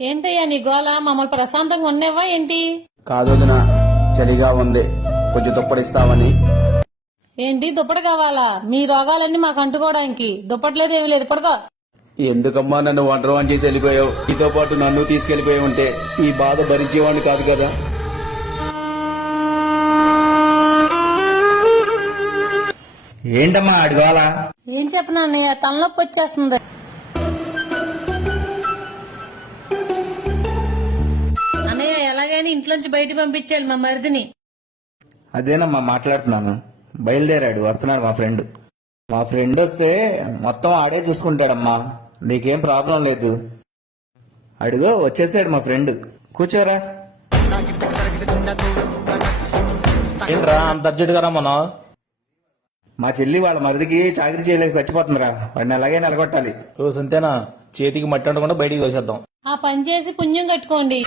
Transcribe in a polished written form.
ఏంటయ్యా నీ గోల? మమ్మల్ని ప్రశాంతంగా ఉండేవా ఏంటి? కాదొదినా, చలిగా ఉంది, కొంచెం దుప్పటిస్తావని. ఏంటి దుప్పటి కావాలా? మీ రోగాలన్నీ మాకు అంటుకోవడానికి దుప్పట్లేదు ఏమి లేదు, పడుకో. ఎందుకమ్మా నన్ను ఒంటరి చేసి వెళ్ళిపోయావు? నీతో పాటు నన్ను తీసుకెళ్లిపోయి ఉంటే ఈ బాధ భరించేవాడిని కాదు కదా. ఏంటమ్మా అడిగాలా? ఏం చెప్పను అన్నయ్య, తలనొప్పి వచ్చేస్తుంది. అన్నయ్య ఎలాగైనా ఇంట్లోంచి బయట పంపించేయాలి మా మరిదిని. అదేనమ్మా మాట్లాడుతున్నాను. బయలుదేరాడు, వస్తున్నాడు మా ఫ్రెండ్ వస్తే మొత్తం ఆడే చూసుకుంటాడమ్మా, నీకేం ప్రాబ్లం లేదు. అడుగో వచ్చేసాడు మా ఫ్రెండ్, కూర్చోరా. ఏంట్రా అంత అర్జెంట్ గా రమ్మన్నా? మా చెల్లి వాళ్ళ మరిదికి చాకరీ చేయలేక చచ్చిపోతుందిరా, వాడిని అలాగే నిలగొట్టాలి. రోజు అంతేనా? చేతికి మట్టి ఉండకుండా బయటికి తోసేద్దాం. ఆ పని చేసి పుణ్యం కట్టుకోండి.